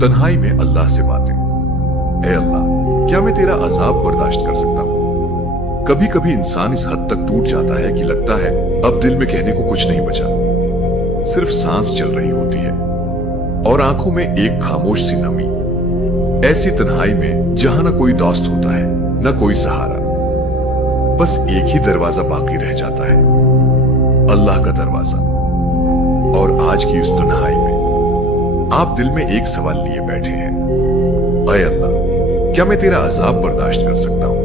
तन्हाई में अल्लाह से बातें। ए अल्लाह, क्या मैं तेरा अजाब बर्दाश्त कर सकता हूँ? कभी कभी इंसान इस हद तक टूट जाता है कि लगता है अब दिल में कहने को कुछ नहीं बचा, सिर्फ सांस चल रही होती है और आंखों में एक खामोश सी नमी। ऐसी तन्हाई में जहां ना कोई दोस्त होता है ना कोई सहारा, बस एक ही दरवाजा बाकी रह जाता है, अल्लाह का दरवाजा। और आज की उस तन्हाई में आप दिल में एक सवाल लिए बैठे हैं, ऐ अल्लाह, क्या मैं तेरा अजाब बर्दाश्त कर सकता हूं?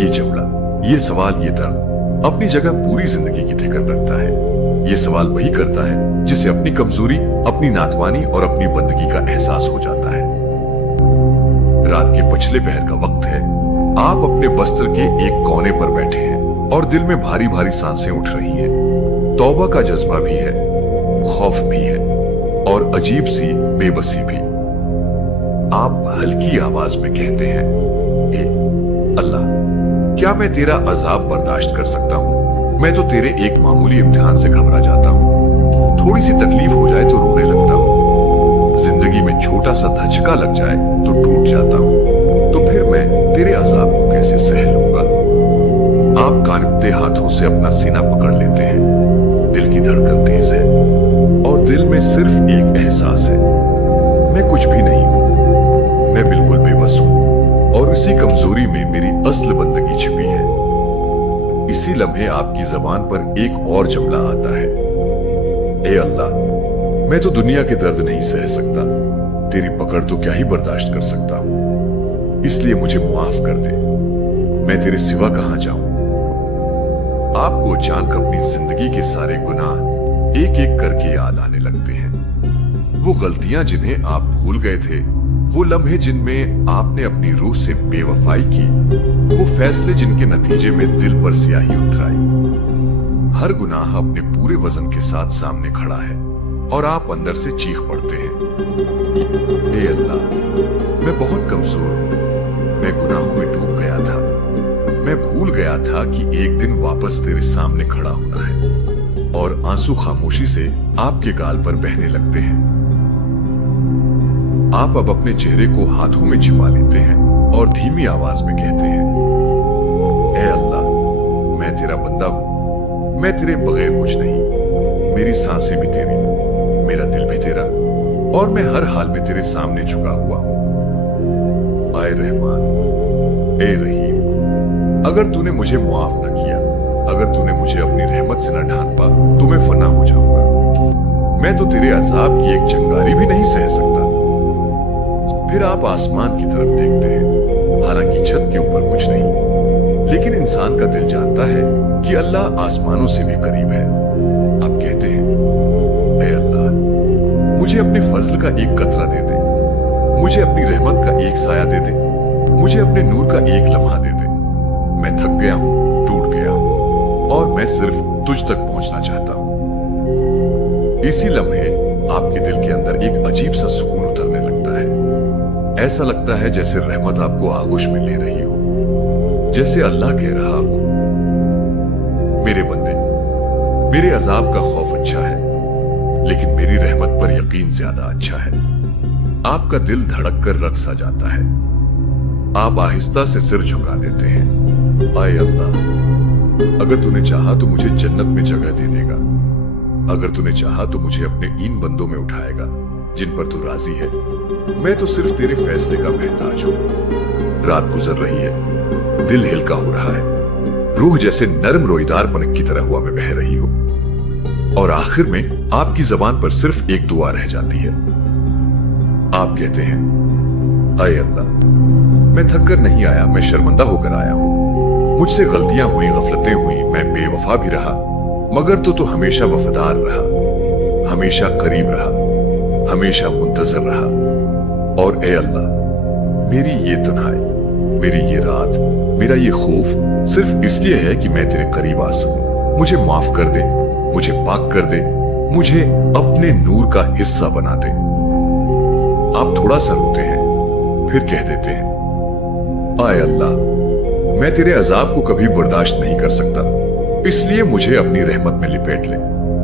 ये जुमला, ये सवाल, ये दर्द अपनी जगह पूरी जिंदगी की ठिकन रखता है। ये सवाल वही करता है जिसे अपनी कमजोरी, अपनी नातवानी और अपनी बंदगी का एहसास हो जाता है। रात के पछले पहर का वक्त है, आप अपने बस्तर के एक कोने पर बैठे हैं और दिल में भारी भारी सांसें उठ रही हैं। तौबा का जज्बा भी है, खौफ भी है और अजीब सी बेबसी भी। आप हल्की आवाज में कहते हैं, ए अल्लाह, क्या मैं तेरा अजाब बर्दाश्त कर सकता हूं? मैं तो तेरे एक मामूली इम्तिहान से घबरा जाता हूं। थोड़ी सी तकलीफ हो जाए तो रोने लगता हूं। जिंदगी में छोटा सा धचका लग जाए तो टूट जाता हूं। तो फिर मैं तेरे अजाब को कैसे सह लूंगा? आप कांपते हाथों से अपना सीना पकड़ लेते हैं। दिल की धड़कन तेज है और दिल में सिर्फ एक एहसास है, मैं कुछ भी नहीं हूं, मैं बिल्कुल बेबस हूं और इसी कमजोरी में मेरी असल बंदगी छिपी है। इसी लम्हे आपकी जबान पर एक और जुमला आता है, ए अल्लाह, मैं तो दुनिया के दर्द नहीं सह सकता, तेरी पकड़ तो क्या ही बर्दाश्त कर सकता हूं, इसलिए मुझे माफ कर दे, मैं तेरे सिवा कहां जाऊं? आपको अचानक अपनी जिंदगी के सारे गुनाह एक एक करके याद आने लगते हैं। वो गलतियां जिन्हें आप भूल गए थे, वो लम्हे जिनमें आपने अपनी रूह से बेवफाई की, वो फैसले जिनके नतीजे में दिल पर स्याही उतराई। हर गुनाह अपने पूरे वजन के साथ सामने खड़ा है और आप अंदर से चीख पड़ते हैं, ए अल्लाह, मैं बहुत कमजोर हूं, मैं गुनाहों में डूब गया था, मैं भूल गया था कि एक दिन वापस तेरे सामने खड़ा होना है। और आंसू खामोशी से आपके गाल पर बहने लगते हैं। आप अब अपने चेहरे को हाथों में छिपा लेते हैं और धीमी आवाज में कहते हैं, ए अल्लाह, मैं तेरा बंदा हूं, मैं तेरे बगैर कुछ नहीं, मेरी सांसें भी तेरी, मेरा दिल भी तेरा और मैं हर हाल में तेरे सामने झुका हुआ हूं। आए रहमान, ए रहीम, अगर तूने मुझे मुआफ न किया, अगर तूने मुझे अपनी रहमत से न ढांप पा तो मैं फना हो जाऊंगा। मैं तो तेरे अजाब की एक चिंगारी भी नहीं सह सकता। फिर आप आसमान की तरफ देखते हैं, हालांकि छत के ऊपर कुछ नहीं, लेकिन इंसान का दिल जानता है कि अल्लाह आसमानों से भी करीब है। आप कहते हैं, ऐ अल्लाह, मुझे अपने फजल का एक कतरा दे दे, मुझे अपनी रहमत का एक साया दे दे, मुझे अपने नूर का एक लम्हा दे दे। मैं थक गया हूं, टूट गया हूं और मैं सिर्फ तुझ तक पहुंचना चाहता हूं। इसी लम्हे आपके दिल के अंदर एक अजीब सा सुकून उतरने लगता है। ऐसा लगता है जैसे रहमत आपको आगोश में ले रही हो, जैसे अल्लाह कह रहा हो, मेरे बंदे, मेरे अजाब का खौफ अच्छा है, लेकिन मेरी रहमत पर यकीन ज्यादा अच्छा है। आपका दिल धड़क कर रक्स आ जाता है। आप आहिस्ता से सिर झुका देते हैं, आए अल्लाह, अगर तूने चाहा तो मुझे जन्नत में जगह दे देगा, अगर तूने चाहा तो मुझे अपने इन बंदों में उठाएगा जिन पर तू राजी है। मैं तो सिर्फ तेरे फैसले का मोहताज हूं। रात गुजर रही है, दिल हिलका हो रहा है, रूह जैसे नरम रोईदार पनक की तरह हुआ में बह रही हो और आखिर में आपकी जबान पर सिर्फ एक दुआ रह जाती है। आप कहते हैं, आए अल्लाह, मैं थक कर नहीं आया, मैं शर्मिंदा होकर आया हूं। मुझसे गलतियां हुई, गफलतें हुई, मैं बेवफा भी रहा, मगर तू हमेशा वफादार रहा, हमेशा करीब रहा, हमेशा मुंतजर रहा। और ए अल्लाह, मेरी ये तन्हाई, मेरी ये रात, मेरा ये खौफ सिर्फ इसलिए है कि मैं तेरे करीब आ सकूं। मुझे माफ कर दे, मुझे पाक कर दे, मुझे अपने नूर का हिस्सा बना दे। आप थोड़ा सा रोते हैं, फिर कह देते हैं, आए अल्लाह, मैं तेरे अजाब को कभी बर्दाश्त नहीं कर सकता, इसलिए मुझे अपनी रहमत में लिपेट ले।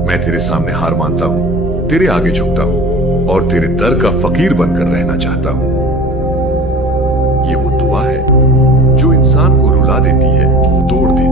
मैं तेरे सामने हार मानता हूं, तेरे आगे झुकता हूं और तेरे दर का फकीर बनकर रहना चाहता हूं। ये वो दुआ है जो इंसान को रुला देती है, तोड़ देती है।